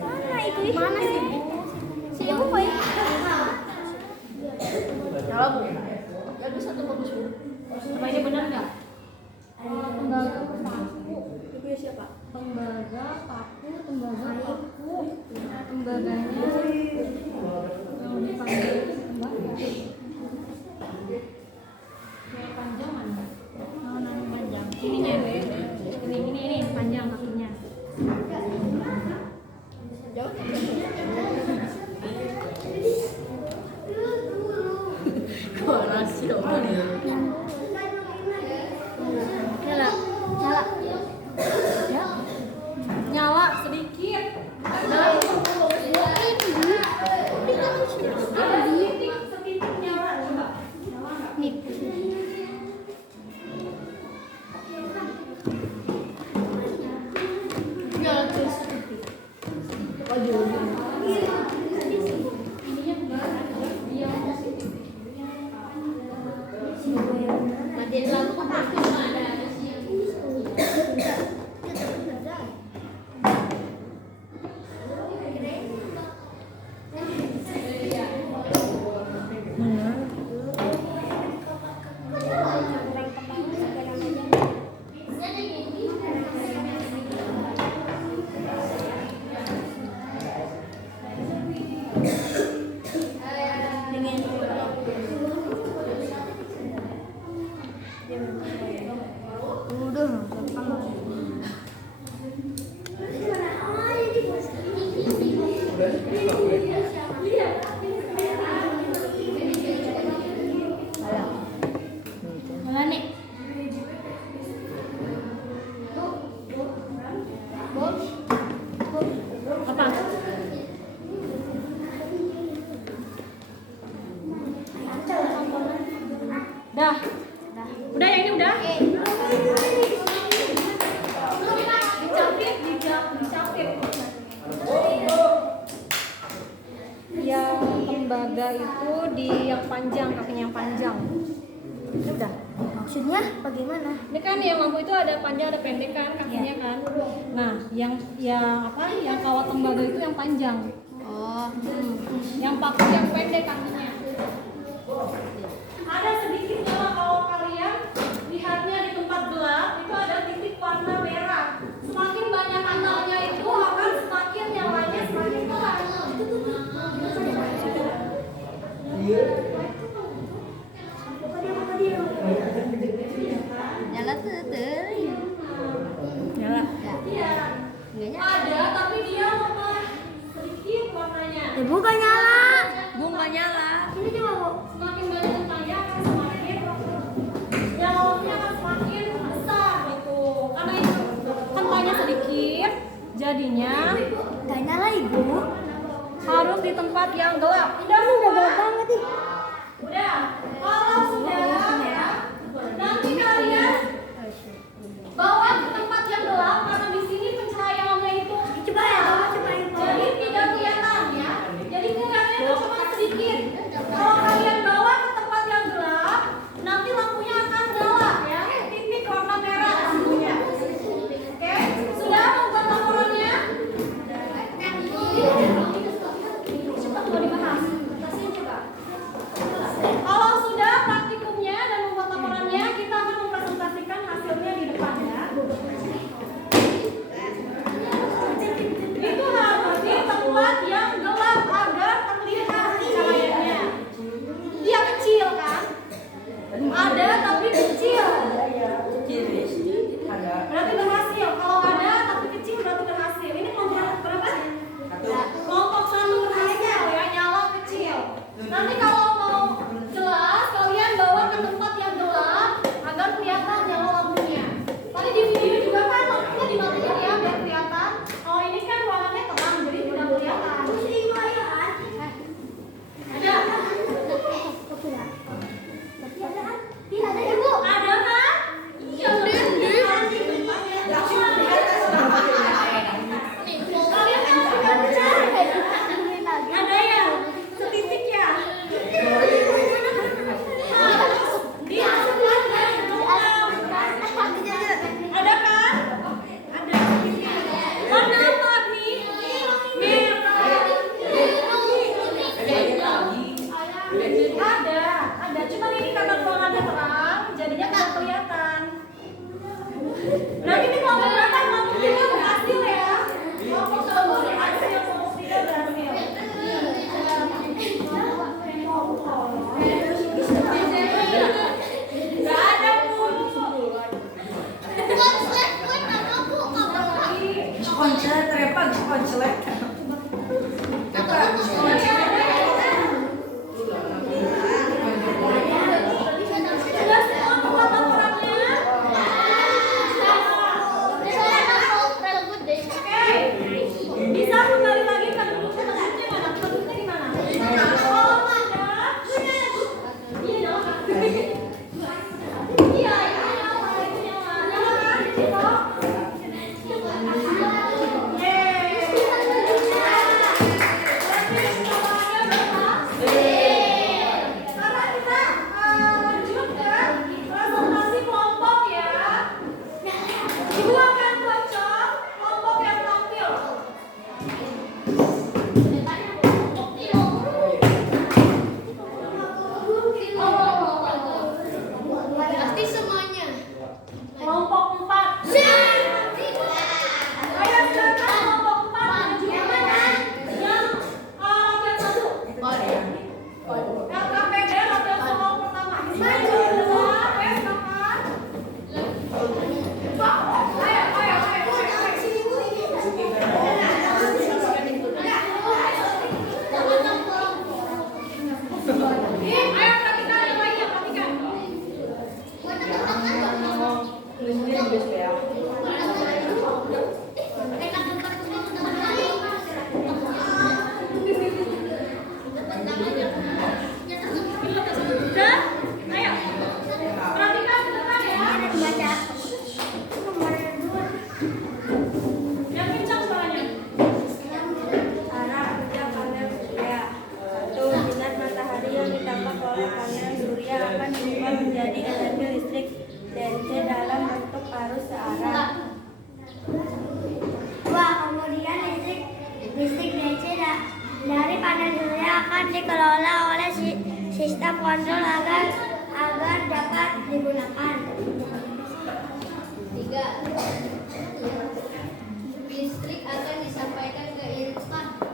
Mana itu? Mana sih? Si ibu apa ya? Nyala, Bu. Ada satu bagus, Bu. Apa ini benar enggak? Tembaga paku. Itu siapa? Tembaga paku. Tembaganya yang lebih panjang itu tembaga. Kayak panjang mana? Mana panjang? Ininya deh. Ini panjang kakinya. Nyala sedikit. Sedikit nyala coba. Nih. Nyala terus. itu di yang panjang, kakinya yang panjang. Ini udah. Maksudnya bagaimana? Ini kan yang lampu itu ada panjang ada pendek kan kakinya kan. Nah, yang apa? Yang kawat tembaga itu yang panjang. Oh. Yang paku yang pendek kakinya. Ada sedikit nyala kalau kalian lihatnya di tempat gelap itu ada titik warna merah. Semakin banyak kanalnya itu akan semakin nyalanya semakin terang. Nyala tuh. Nyala. Iya. Enggak nyala. Ada tapi dia lemah sedikit warnanya. Bukan nyala. Bu nggak nyala. Ini coba, Bu. Semakin banyak cahaya akan semakin nyalanya akan semakin besar gitu. Karena itu Tempatnya sedikit, jadinya Enggak nyala, Ibu. harus di tempat yang gelap. Udah gelap banget nih. Udah, kalau sudah ya, nanti kalian bawa ke tempat yang gelap karena di sini pencahayaannya itu Coba ya, coba ya. jadi tidak kelihatan ya. Jadi kelihatannya itu cuma sedikit. Kalau kalian bawa ke tempat yang gelap, nanti lampunya akan nyala ya. Titik warna merah lampunya. Oke, sudah membuat laporannya? Cepat mau dibahas. Kasihin coba. Kalau sudah praktikumnya dan membuat laporannya, kita akan mempresentasikan hasilnya di depan ya. Itu harus di tempat yang gelap agar terlihat cahayanya. Dia kecil kan? Ada tapi kecil. Berarti berhasil. Kalau ada tapi kecil berarti berhasil. Ini kelompok berapa? Kelompok 1 berhasil ya, nyala kecil. Nanti kalau mau jelas, kalian bawa ke tempat yang gelap agar kelihatan nyala lampunya. Tadi di video juga kan lampunya dimatiin ya biar kelihatan. Kalau ini kan ruangannya terang jadi tidak kelihatan. Ada? Ada, Ibu. Ada kan? Iya, kalian kan sudah mencari. Ada yang setitik ya? Di sebelah dan belakang. Ada kan? Ada. Warna apa nih? Merah. Ada. Cuman ini karena ruangannya terang, jadinya nggak kelihatan. Nanti ini kelompok berapa? Kelompok 3 berhasil ya? Kelompok 1 berhasil, kelompok 3 berhasil. Nggak ada Bu. Koncelet repot, koncelet. Sudah semua tempat laporannya? Oke. Bisa kembali lagi ke duduk tempatnya mana? Duduknya di mana? Kalau ada, iya dong. Iya, nyala kan? Karena kita lanjut ke presentasi kelompok ya. Ibu akan bocor kelompok yang tampil. Pasti semuanya. Kelompok 4. Ayo silakan kelompok 4 maju mana? Yang latihan 1. LKPD latihan solo pertama. Maju 2, silakan. Ayo. memasang konsol agar dapat digunakan. 3. Listrik akan disampaikan ke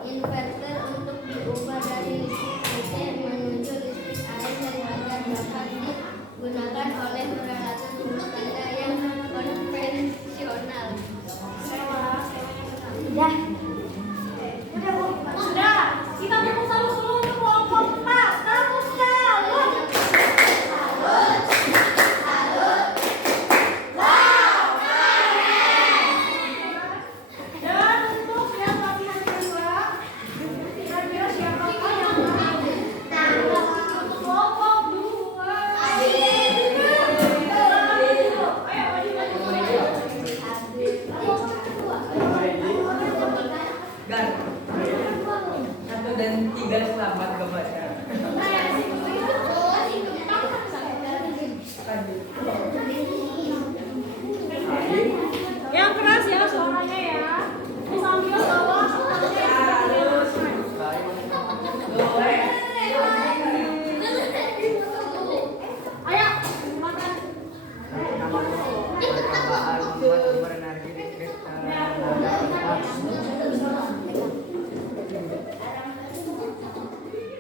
inverter untuk diubah dari listrik AC menuju listrik AN agar dapat digunakan oleh peralatan rumah tangga yang konvensional. Sudah, kita tepuk salut dulu untuk kelompok 4. Tepuk salut. Dan untuk yang latihan kedua, kira-kira siapa yang mau? Untuk kelompok 2. Ayo, maju. Gan. 1 dan 3 selamat kepada. Yang keras ya suaranya ya. Terus sambil bawa ayo makan.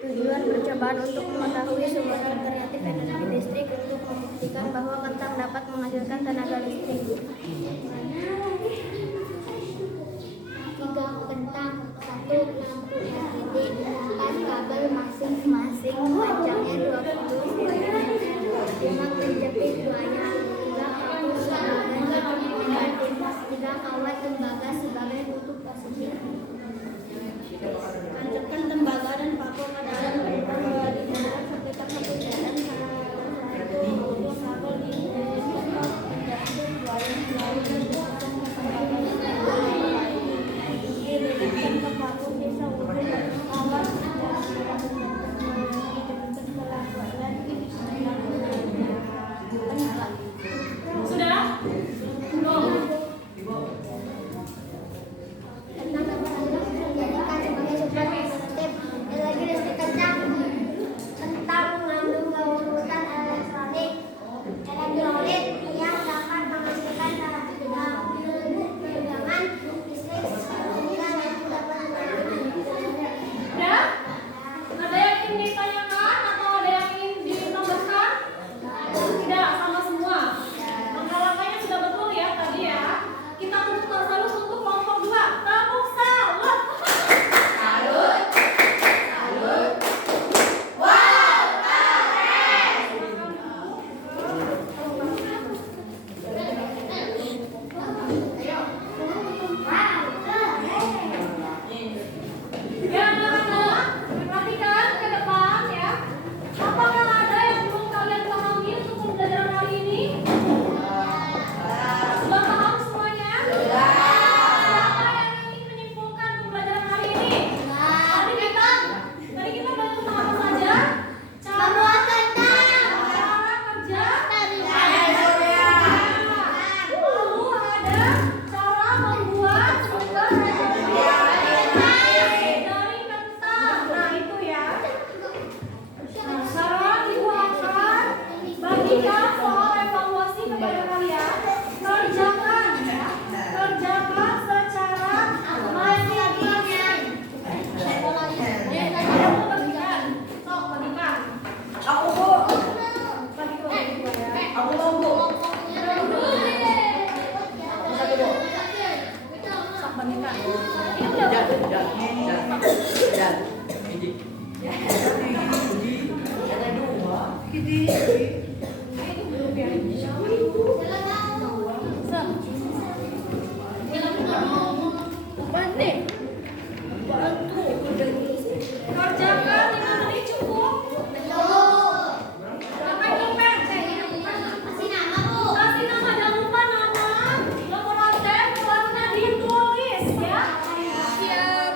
Tujuan percobaan untuk mengetahui sumber alternatif energi listrik untuk membuktikan bahwa kentang dapat menghasilkan tenaga listrik. 3 kentang, 1 lampu LED, 4 kabel masing-masing panjangnya 20 cm, 5 penjepit buaya, 3 paku sebagai negatif, 3 kawat tembaga sebagai kutub positif. Tancapkan tembaga dan paku ke dalam lubang di dalam sampai terhubung dengan untuk kabel di penjepit buaya selalu dipasang ke tembaga. Direkatkan ke paku bisa untuk kawat Sudah? Belum. Dijadikan sebagai sumber alternatif energi listrik kentang mengandung urutan elektronik yang dapat menghasilkan tegangan listrik sehingga yang dapat Udah? Ada yang ingin ditanyakan atau ada yang ingin ditambahkan? Tidak, sama semua. Langkah-langkahnya sudah betul ya tadi ya. Kita tepuk salut untuk kelompok 2. Tepuk salut. Ya anak-anak, perhatikan ke depan ya. Apakah ada yang belum kalian pahami untuk pembelajaran hari ini? Sudah paham semuanya? Siapa yang ingin menyimpulkan pembelajaran hari ini? Tadi kita belajar tentang apa saja? Cara kerja. Lalu ada cara membuat sumber dari kentang. Nah itu ya. Sekarang ibu akan bagikan soal evaluasi kepada kalian. Kerjakan ya. Kerjakan secara masing-masing. Ada mau bagikan? Sok bagikan. Aku Bu. Bagi ya. Aku mau Bu. Sok bagikan. Ini udah. Dan. Ini. Ada 2. Kerjakan 5 menit cukup. Sampai pen. Kasih nama, jangan lupa nama. Nomor absen kelasnya ditulis ya. Siap.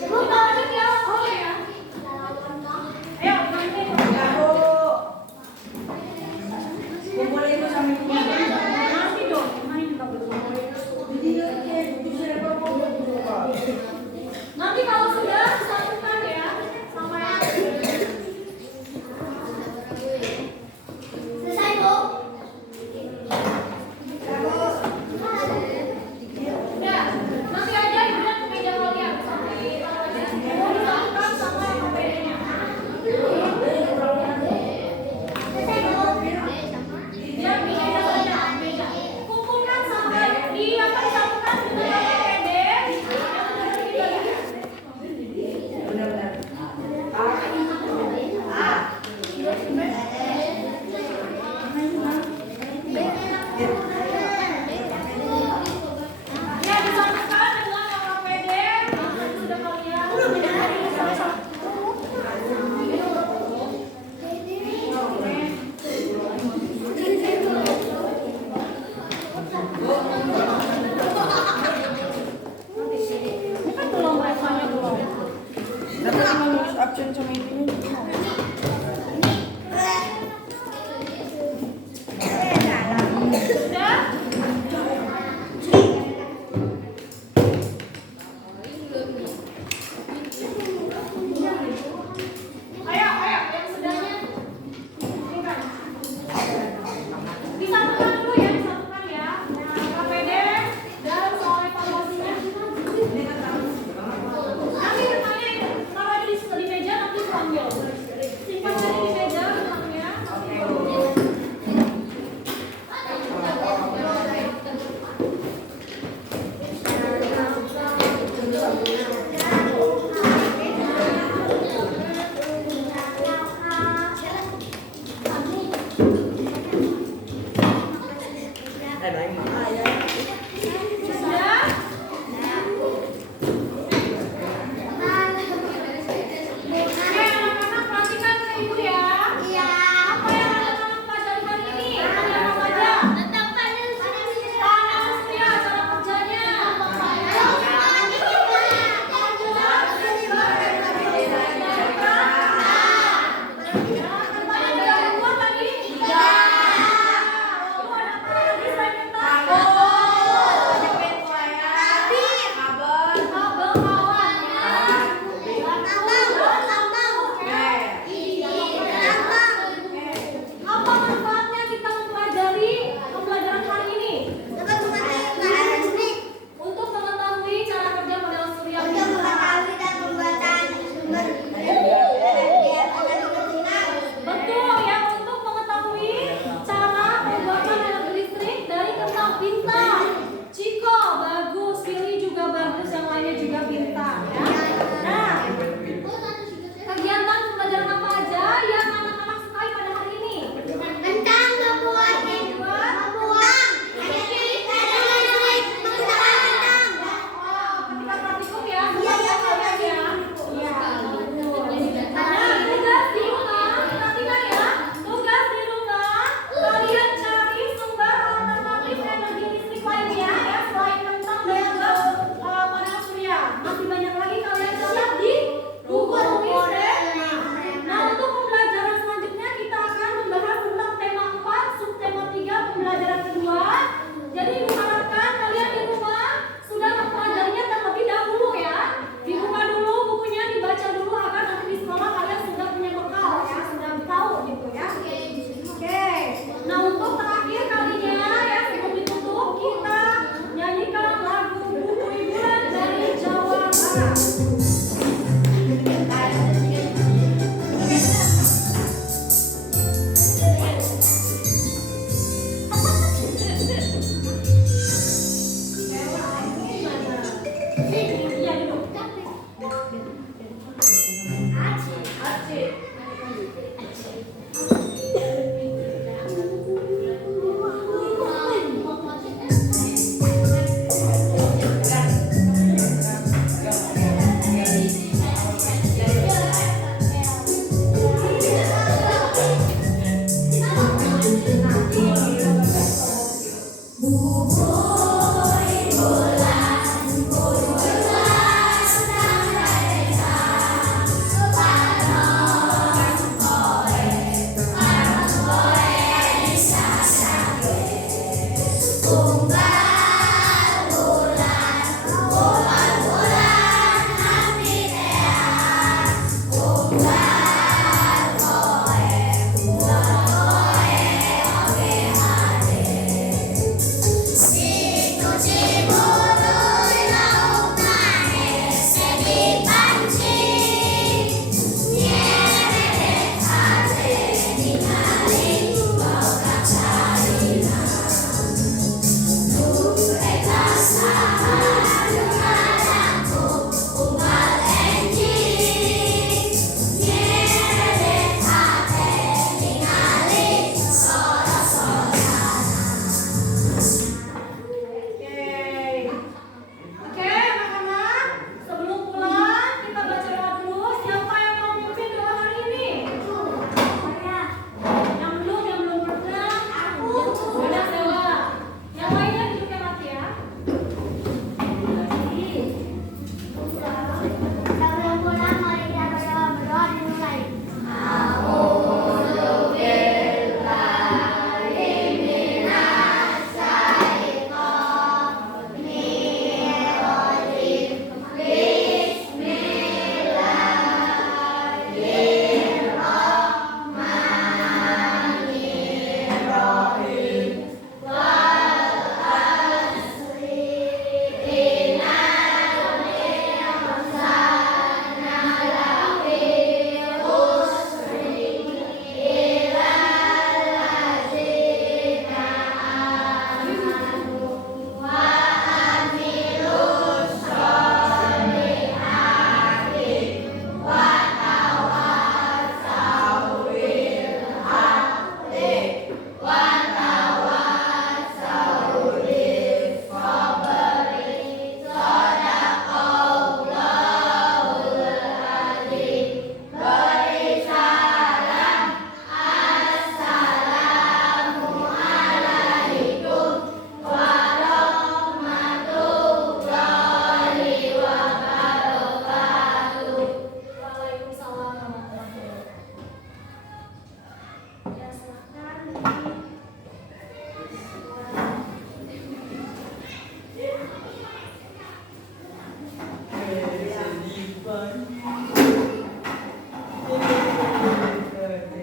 Sebelum lanjut ya. Oke ya. Ini kan belum resanya belum. Tapi cuma nulis absen sama itunya. Sudah? Ayo, yang sudahnya. Disatukan dulu ya, disatukan ya. Nah, KPD dan soal evaluasinya. Nanti bertanya, kalau ada di meja nanti dipanggil. Simpan aja di meja uangnya. Baik, Mak. Sudah? Oke, anak-anak perhatikan ke ibu ya. Apa yang anak-anak pelajari hari ini? Ada apa saja? Panel surya, cara kerjanya. Terbalik ada dua tadi? Tiga. Oh, ada apa lagi selain mental? Kabel kawan ya. Apa manfaatnya kita mempelajari pembelajaran hari ini? Untuk mengetahui cara kerja panel surya. Betul ya, untuk mengetahui cara pembuatan energi listrik dari kental pintar. Ciko bagus, Pilih juga bagus, yang lainnya juga pintar ya. Nah, kegiatan pembelajaran apa aja yang anak-anak sukai pada hari ini? Ketika praktikum ya, semuanya kalian ya. Iya, betul. Nah, tugas di rumah, perhatikan ya. Tugas di rumah, kalian cari sumber alternatif energi listrik lainnya ya, selain kentang dan panel surya. Masih banyak lagi kalian catat di buku tulis deh. Nah, untuk pembelajaran selanjutnya kita akan membahas tentang tema 4, subtema 3, pembelajaran kedua. Jadi diharapkan kalian di rumah sudah mempelajarinya terlebih dahulu ya. Dibuka dulu bukunya, dibaca dulu agar nanti di sekolah kalian sudah punya bekal ya, sudah tahu gitu ya. Oke. Nah, untuk terakhir kalinya ya, sebelum ditutup kita nyanyikan lagu Buku Liburan dari Jawa Barat. Iya, duduk. Acik. Situ Cibu